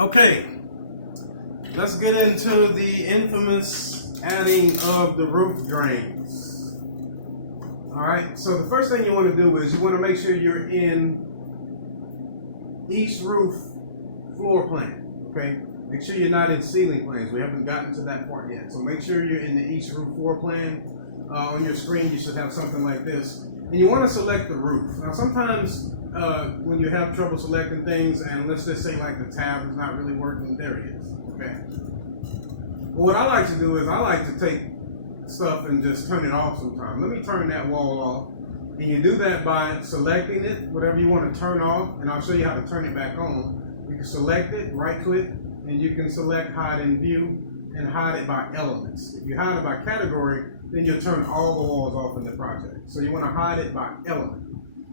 Okay, let's get into the infamous adding of the roof drains. Alright, so the first thing you want to do is you want to make sure you're in east roof floor plan. Okay, make sure you're not in ceiling plans. We haven't gotten to that part yet. So make sure you're in the east roof floor plan. On your screen, you should have something like this. And you want to select the roof. Now, sometimes when you have trouble selecting things, and let's just say like the tab is not really working, there it is. Okay. Well, what I like to do is I like to take stuff and just turn it off sometimes. Let me turn that wall off. And you do that by selecting it, whatever you want to turn off, and I'll show you how to turn it back on. You can select it, right click, and you can select hide in view and hide it by elements. If you hide it by category, then you'll turn all the walls off in the project. So you want to hide it by element.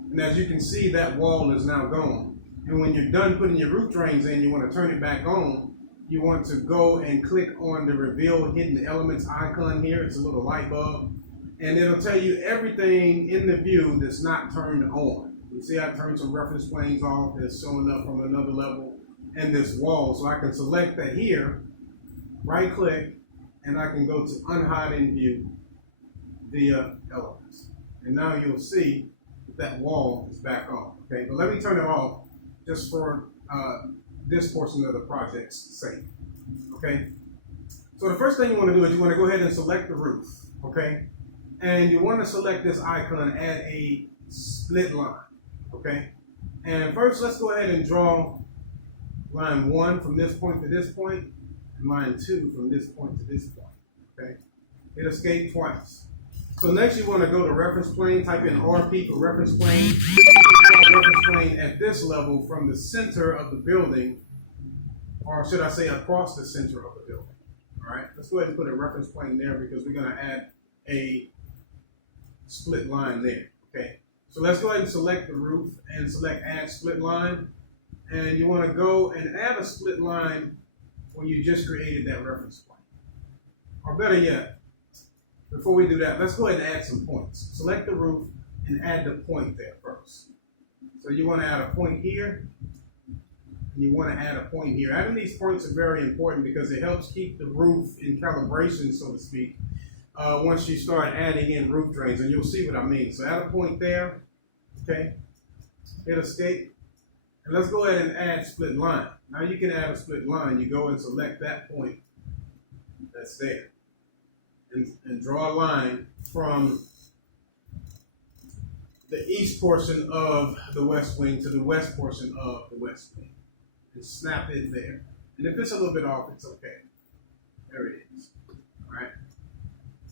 And as you can see, that wall is now gone. And when you're done putting your roof drains in, you want to turn it back on. You want to go and click on the reveal hidden elements icon here. It's a little light bulb. And it'll tell you everything in the view that's not turned on. You see I turned some reference planes off that's showing up from another level and this wall. So I can select that here, right click, and I can go to unhide in view via elements. And now you'll see that wall is back on. Okay, but let me turn it off just for this portion of the project's sake. Okay, so the first thing you want to do is you want to go ahead and select the roof. Okay, and you want to select this icon, add a split line. Okay, and first let's go ahead and draw line 1 from this point to this point, and line 2 from this point to this point. Okay, hit escape twice. So next you want to go to reference plane, type in RP for reference plane. Reference plane at this level from the center of the building, or should I say across the center of the building. All right, let's go ahead and put a reference plane there because we're going to add a split line there. Okay, so let's go ahead and select the roof and select add split line. And you want to go and add a split line when you just created that reference plane. Or better yet, before we do that, let's go ahead and add some points. Select the roof and add the point there first. So you want to add a point here, and you want to add a point here. Adding these points are very important because it helps keep the roof in calibration, so to speak, once you start adding in roof drains, and you'll see what I mean. So add a point there, okay, hit escape, and let's go ahead and add split line. Now you can add a split line. You go and select that point that's there. And draw a line from the east portion of the west wing to the west portion of the west wing. And snap it there. And if it's a little bit off, it's okay. There it is. All right.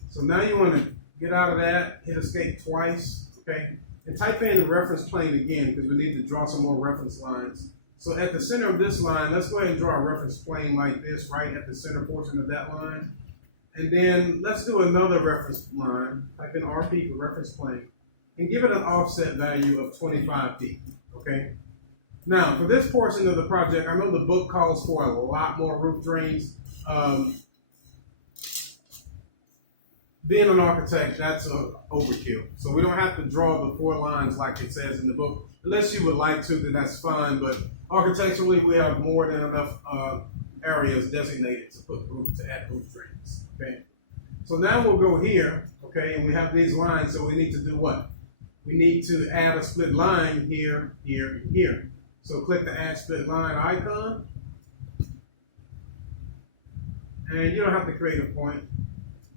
So now you want to get out of that, hit escape twice, okay? And type in the reference plane again because we need to draw some more reference lines. So at the center of this line, let's go ahead and draw a reference plane like this right at the center portion of that line. And then let's do another reference line, type in RP for reference plane, and give it an offset value of 25 feet, okay? Now, for this portion of the project, I know the book calls for a lot more roof drains. Being an architect, that's an overkill. So we don't have to draw the 4 lines like it says in the book. Unless you would like to, then that's fine. But architecturally, we have more than enough areas designated to put to add roof drains. Okay, so now we'll go here, okay, and we have these lines, so we need to do what? We need to add a split line here, here, and here. So click the add split line icon, and you don't have to create a point,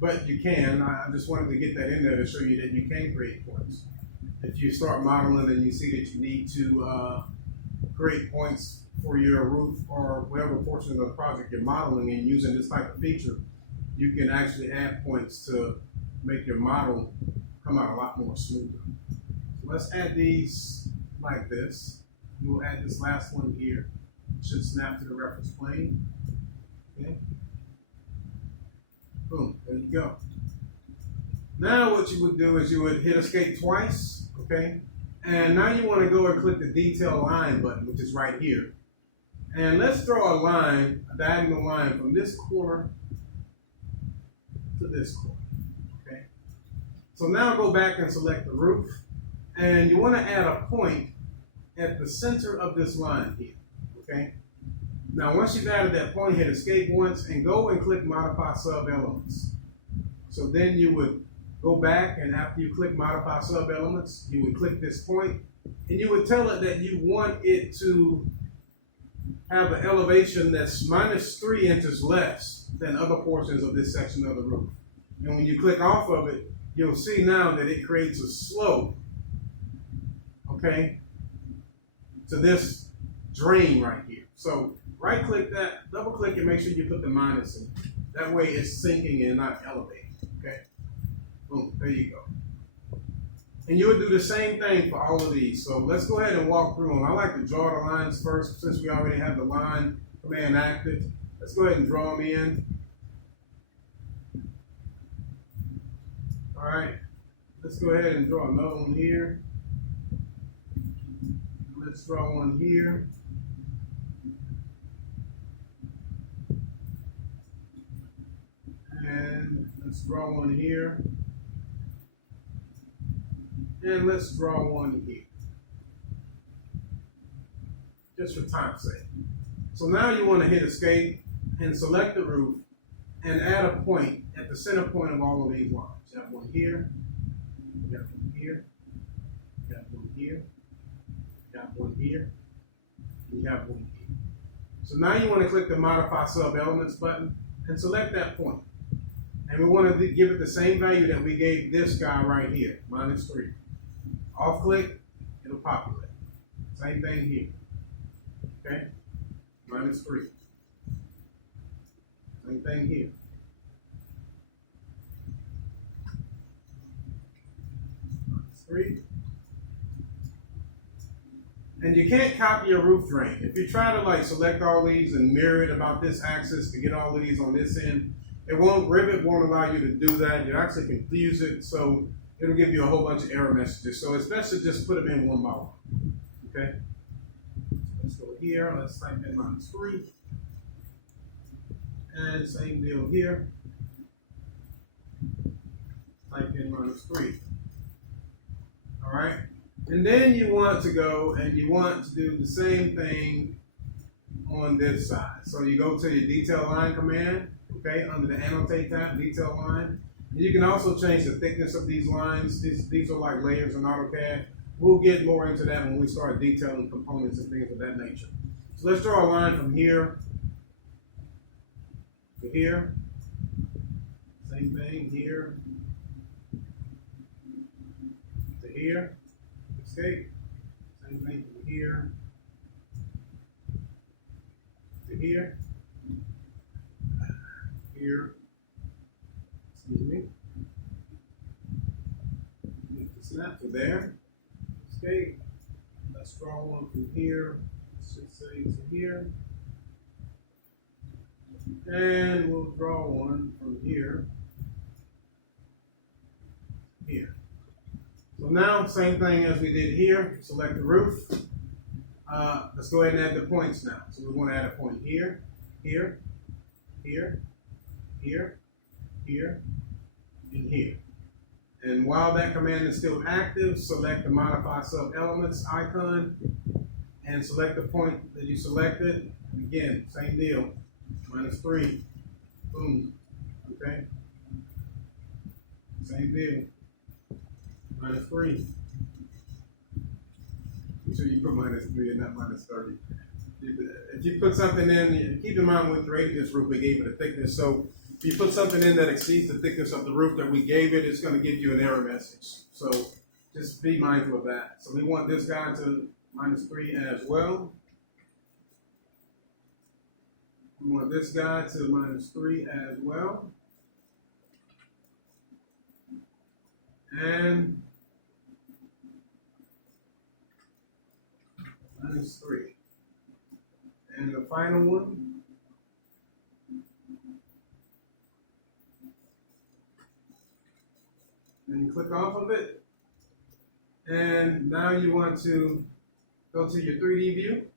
but you can. I just wanted to get that in there to show you that you can create points. If you start modeling and you see that you need to create points for your roof or whatever portion of the project you're modeling and using this type of feature, you can actually add points to make your model come out a lot more smoother. So let's add these like this. We'll add this last one here. It should snap to the reference plane. Okay. Boom, there you go. Now what you would do is you would hit escape twice, okay? And now you want to go and click the detail line button, which is right here. And let's draw a line, a diagonal line from this corner to this corner, okay? So now go back and select the roof, and you want to add a point at the center of this line here, okay? Now, once you've added that point, hit escape once and go and click modify sub elements. So then you would go back, and after you click modify sub elements, you would click this point and you would tell it that you want it to have an elevation that's -3 inches less than other portions of this section of the roof. And when you click off of it, you'll see now that it creates a slope, okay, to this drain right here. So right click that, double click it, make sure you put the minus in. That way it's sinking and not elevating, okay? Boom, there you go. And you would do the same thing for all of these. So let's go ahead and walk through them. I like to draw the lines first since we already have the line command active. Let's go ahead and draw them in. All right, let's go ahead and draw another one here. Let's draw one here. And let's draw one here. And let's draw one here. Just for time's sake. So now you want to hit escape and select the roof and add a point at the center point of all of these lines. You have one here, you got one here, you got one here, you got one here, and you have one here. So now you want to click the modify sub elements button and select that point. And we want to give it the same value that we gave this guy right here, -3. Off click, it'll populate. Same thing here. Okay? -3. Same thing here. -3. And you can't copy a roof drain. If you try to like select all these and mirror it about this axis to get all of these on this end, Rivet won't allow you to do that. You actually confuse it, so it'll give you a whole bunch of error messages. So it's best to just put them in one by one. Okay? Let's go here. Let's type in -3. And same deal here. Type in -3. All right? And then you want to go and you want to do the same thing on this side. So you go to your detail line command. Okay, under the annotate tab, detail line. And you can also change the thickness of these lines. These are like layers in AutoCAD. We'll get more into that when we start detailing components and things of that nature. So let's draw a line from here to here. Same thing here to here. Escape. Same thing from here to here. Here, excuse me, snap to there, escape, let's draw one from here, let's just say to here, and we'll draw one from here, here. So now, same thing as we did here, select the roof, let's go ahead and add the points now. So we want to add a point here, here, here, here, here, and here. And while that command is still active, select the modify sub elements icon and select the point that you selected. And again, same deal, -3, boom, okay? Same deal, -3. Make sure you put -3 and not -30. If you put something in, keep in mind when we created this roof, we gave it a thickness. So if you put something in that exceeds the thickness of the roof that we gave it, it's going to give you an error message. So just be mindful of that. So we want this guy to -3 as well. We want this guy to -3 as well. And -3. And the final one. Then you click off of it. And now you want to go to your 3D view.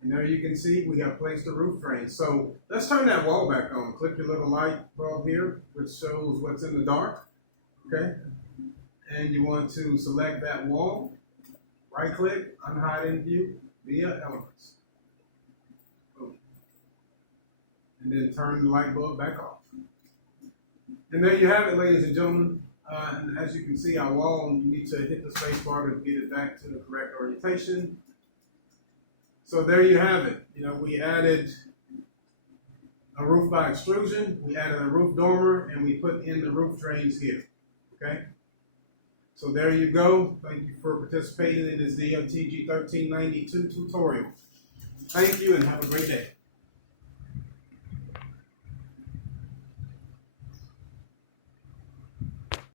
And there you can see we have placed the roof drain. So let's turn that wall back on. Click your little light bulb here, which shows what's in the dark. Okay. And you want to select that wall. Right click, unhide in view via elements. and then turn the light bulb back off. And there you have it, ladies and gentlemen. And as you can see, our wall, you need to hit the space bar to get it back to the correct orientation. So there you have it. You know, we added a roof by extrusion, we added a roof dormer, and we put in the roof drains here. Okay? So there you go. Thank you for participating in this Dftg 1392 tutorial. Thank you and have a great day.